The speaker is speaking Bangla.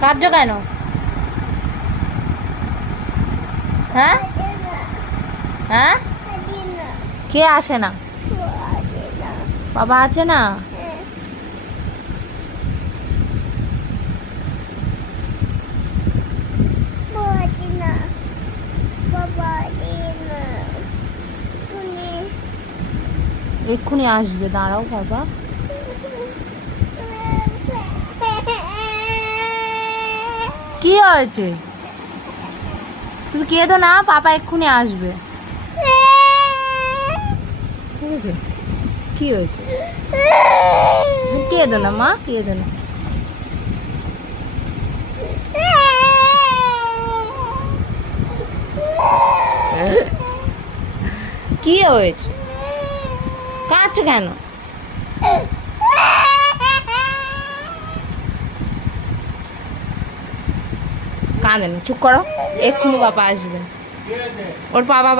কার্য কেন? হ্যাঁ? হ্যাঁ? কে আসে না? বাবা আছে না? এক্ষুনি আসবে দাঁড়াও বাবা। কি হয়েছে? তুমি কেঁদো না, পাপা এক্ষুনি আসবে। ঠিক আছে? কি হয়েছে? কেঁদো না, মা, কেঁদো না। কি হয়েছে? কাঁদছো কেন? কাঁদে চুপ করো। এক্ষুনি বাবা আসবে। ওর বাবা